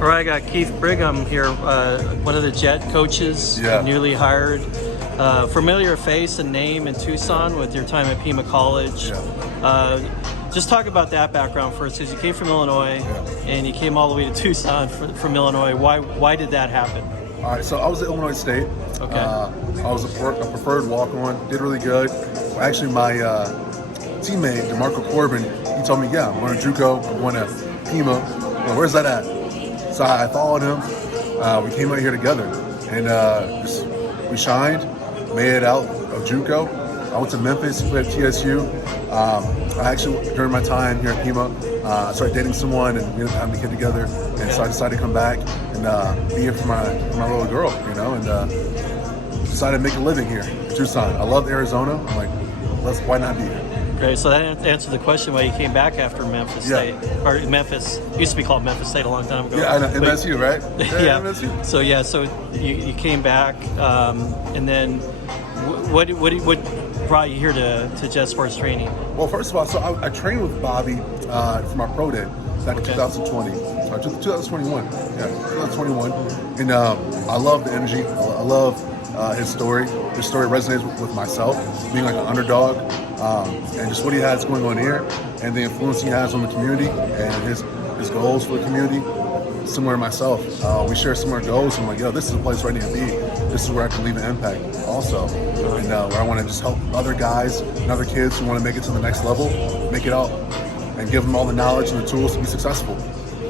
All right, I got Keith Brigham here, one of the Jet coaches, newly hired. Familiar face and name in Tucson with your time at Pima College. Just talk about that background first, because you came from Illinois and you came all the way to Tucson from Illinois. Why did that happen? All right, so I was at Illinois State. Okay. I was a preferred walk-on, did really good. Actually, my teammate, DeMarco Corbin, he told me, I'm going to JUCO, I'm going to Pima. Well, where's that at? So I followed him. We came out here together, and we shined, made it out of JUCO. I went to Memphis, played at TSU. I actually, during my time here at Pima, I started dating someone, and we ended up having a kid together. And so I decided to come back and be here for my little girl, and decided to make a living here in Tucson. I love Arizona. I'm like, why not be here? Great. So that answered the question why you came back after Memphis State, or Memphis used to be called Memphis State a long time ago. Yeah, I know. MSU, right? MSU. So you came back, and then what brought you here to Jet Sports Training? Well, first of all, so I trained with Bobby for my pro day back in 2020. Sorry, 2021. Yeah, 2021. And I love the energy. I love his story. His story resonates with myself, being like an underdog, and just what he has going on here, and the influence he has on the community, and his goals for the community. Similar to myself, we share similar goals. I'm like, this is the place where I need to be. This is where I can leave an impact also, and where I want to just help other guys and other kids who want to make it to the next level, make it out, and give them all the knowledge and the tools to be successful.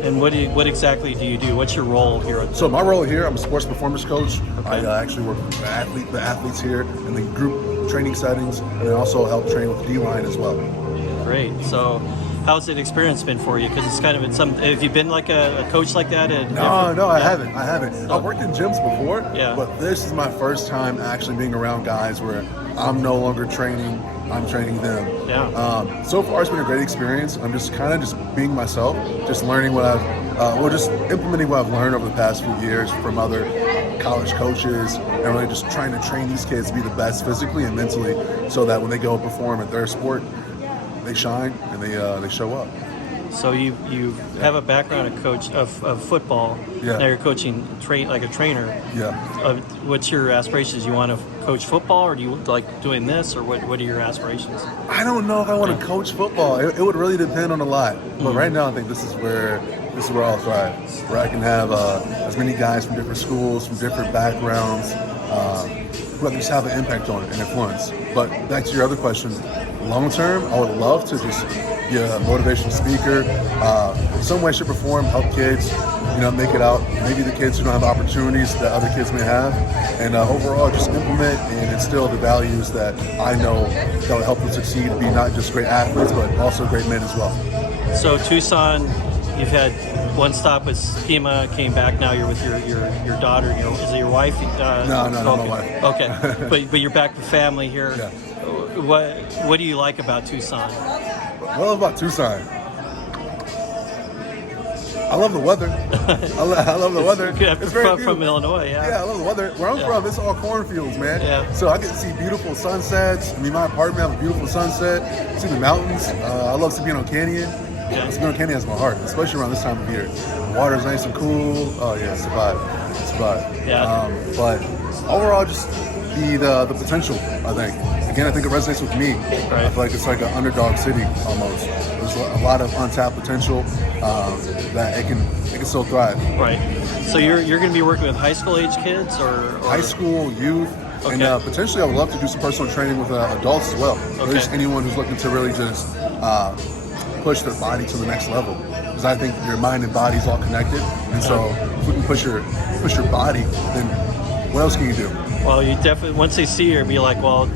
And what exactly do you do? What's your role here? So my role here, I'm a sports performance coach. Okay. I actually work with the athletes here in the group training settings, and I also help train with D-line as well. Great. So how's the experience been for you? Because it's kind of have you been like a coach like that? No, I haven't. I've worked in gyms before, but this is my first time actually being around guys where I'm no longer training, I'm training them. So far it's been a great experience. I'm just kind of being myself, just learning what just implementing what I've learned over the past few years from other college coaches, and really just trying to train these kids to be the best physically and mentally, so that when they go perform at their sport, they shine and they show up. So you have a background of football. Now you're coaching like a trainer. What's your aspirations? You want to coach football, or do you like doing this, or what are your aspirations? I don't know if I want to coach football. It would really depend on a lot. But right now I think this is where I'll thrive, where I can have as many guys from different schools, from different backgrounds, who I can just have an impact on and influence. But back to your other question, long term, I would love to just be a motivational speaker, some way, shape, or form, help kids, make it out. Maybe the kids who don't have opportunities that other kids may have, and overall just implement and instill the values that I know that will help them succeed, be not just great athletes, but also great men as well. So Tucson, you've had one stop with Pima, came back. Now you're with your daughter. Is it your wife? No, my wife. Okay, but you're back with family here. Yeah. What do you like about Tucson? What I love about Tucson? I love the weather. I love the weather. It's very from Illinois, Yeah, I love the weather. Where I'm from, it's all cornfields, man. So I get to see beautiful sunsets. My apartment has a beautiful sunset. See the mountains. I love Sabino Canyon. Sabino Canyon has my heart, especially around this time of year. The water's nice and cool. Oh yeah, it's a vibe. But overall, just the potential, I think. Again, I think it resonates with me. I feel like it's like an underdog city almost. There's a lot of untapped potential that it can still thrive. Right. So you're going to be working with high school age kids or high school youth, and potentially I would love to do some personal training with adults as well. Or just anyone who's looking to really just push their body to the next level. Because I think your mind and body is all connected, and so if we can push your body, then what else can you do? Well, you definitely, once they see you, be like, well,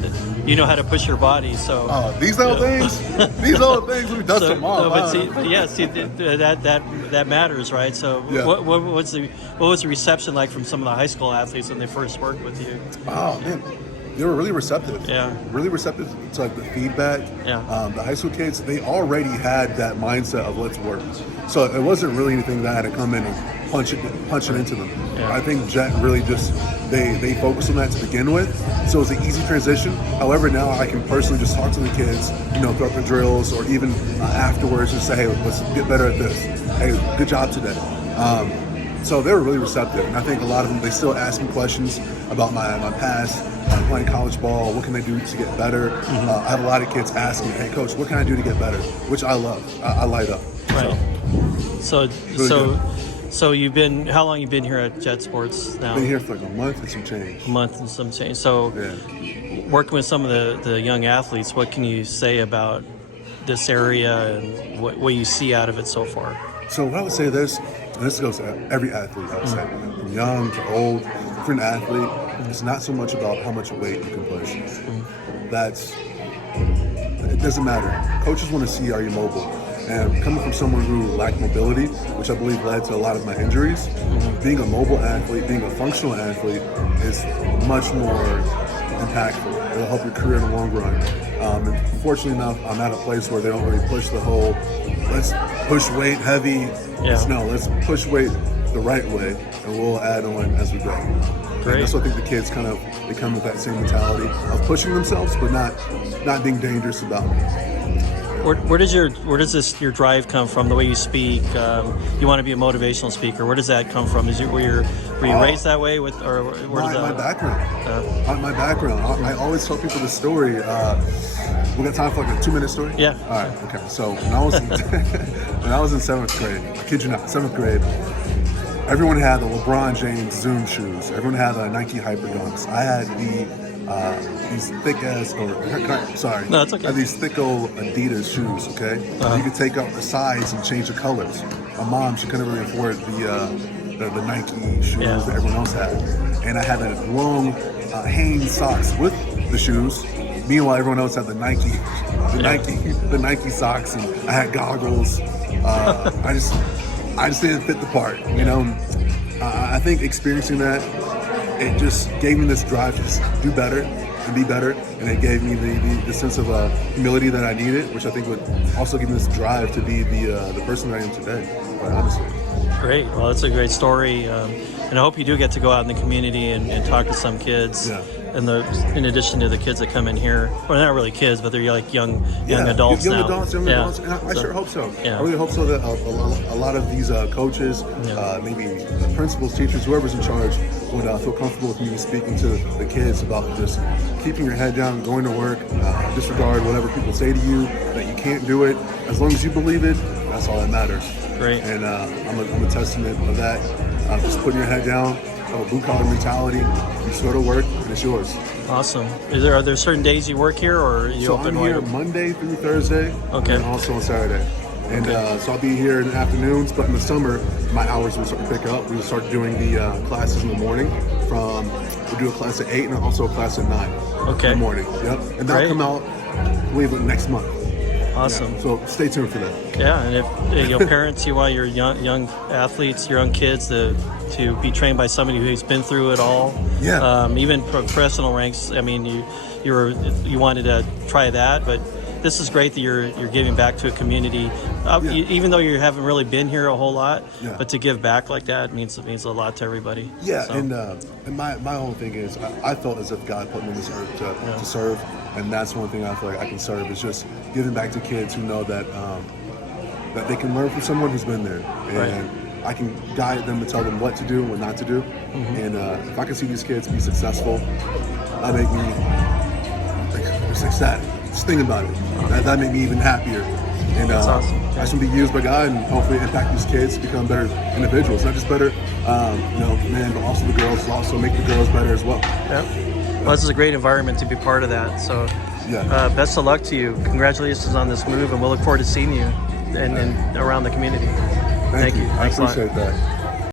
you know how to push your body, so. Oh, these little things, we dust them off. That matters, right? So, what was the reception like from some of the high school athletes when they first worked with you? Oh man, they were really receptive. Really receptive to like the feedback. The high school kids, they already had that mindset of let's work. So it wasn't really anything that I had to come in and punch it into them. I think Jet really just they focused on that to begin with, so it was an easy transition. However, now I can personally just talk to the kids, throughout the drills, or even afterwards, and say, hey, let's get better at this. Hey, good job today. So they were really receptive, and I think a lot of them, they still ask me questions about my past, playing college ball, what can they do to get better. I have a lot of kids asking, hey coach, what can I do to get better? Which I love. I light up. Right. So Really so you've been, how long you been here at Jet Sports now? Been here for like a month and some change. A month and some change. So working with some of the young athletes, what can you say about this area and what you see out of it so far? So what I would say this goes to every athlete, I would say, from young to old, different athlete, it's not so much about how much weight you can push. It doesn't matter. Coaches want to see, are you mobile? And coming from someone who lacked mobility, which I believe led to a lot of my injuries, being a mobile athlete, being a functional athlete is much more impactful. It'll help your career in the long run. And fortunately enough, I'm at a place where they don't really push the whole, let's push weight heavy. Let's push weight the right way, and we'll add on as we go. Great. That's what I think the kids kind of, they come with that same mentality of pushing themselves, but not being dangerous about it. Where does your drive come from? The way you speak, you want to be a motivational speaker. Where does that come from? Were you raised that way with, or where does that? My background. My background. I always tell people the story. We got time for like a 2-minute story? Yeah. All right. Okay. So when I was in 7th grade, I kid you not, 7th grade, everyone had the LeBron James Zoom shoes. Everyone had the Nike Hyper Dunks. I had these thick ass, No, it's okay. I had these thick old Adidas shoes. Okay. You could take out the size and change the colors. My mom, she couldn't really afford the Nike shoes that everyone else had, and I had a long Hanes socks with the shoes. Meanwhile, everyone else had the Nike socks, and I had goggles. I just didn't fit the part, you know. I think experiencing that, it just gave me this drive to just do better and be better, and it gave me the sense of humility that I needed, which I think would also give me this drive to be the person that I am today, quite honestly. Great. Well, that's a great story, and I hope you do get to go out in the community and talk to some kids. Yeah. And in addition to the kids that come in here, well, not really kids, but they're like young adults now. Young adults, and I sure hope so. Yeah. I really hope so that a lot of these coaches, maybe the principals, teachers, whoever's in charge, would feel comfortable with me speaking to the kids about just keeping your head down, going to work, disregard whatever people say to you, that you can't do it. As long as you believe it, that's all that matters. Great. And I'm a testament of that. Just putting your head down, have a blue-collar mentality, you just go to work, and it's yours. Awesome. Are there certain days you work here, or are you open? So I'm here Monday through Thursday, and also on Saturday. And so I'll be here in the afternoons, but in the summer, my hours will start to pick up. We'll start doing the classes in the morning. We'll do a class at 8 and also a class at 9 in the morning. Yep. And that'll come out, I believe, next month. Awesome. Yeah, so stay tuned for that. Yeah, and if your parents, you want your young athletes, your young kids to be trained by somebody who's been through it all. Yeah. Even professional ranks. I mean, you wanted to try that, but this is great that you're giving back to a community. Even though you haven't really been here a whole lot, but to give back like that means a lot to everybody. Yeah, so. And my whole thing is I felt as if God put me on this earth to serve, and that's one thing I feel like I can serve is just giving back to kids who know that that they can learn from someone who's been there, and I can guide them to tell them what to do and what not to do. And if I can see these kids be successful, that make me just ecstatic. Just think about it. That made me even happier. And that's awesome. I just want to be used by God and hopefully impact these kids to become better individuals. Not just better, men, but also the girls. Also make the girls better as well. Yeah. Well, this is a great environment to be part of that. So, best of luck to you. Congratulations on this move, and we'll look forward to seeing you and around the community. Thank you. I Thanks appreciate that.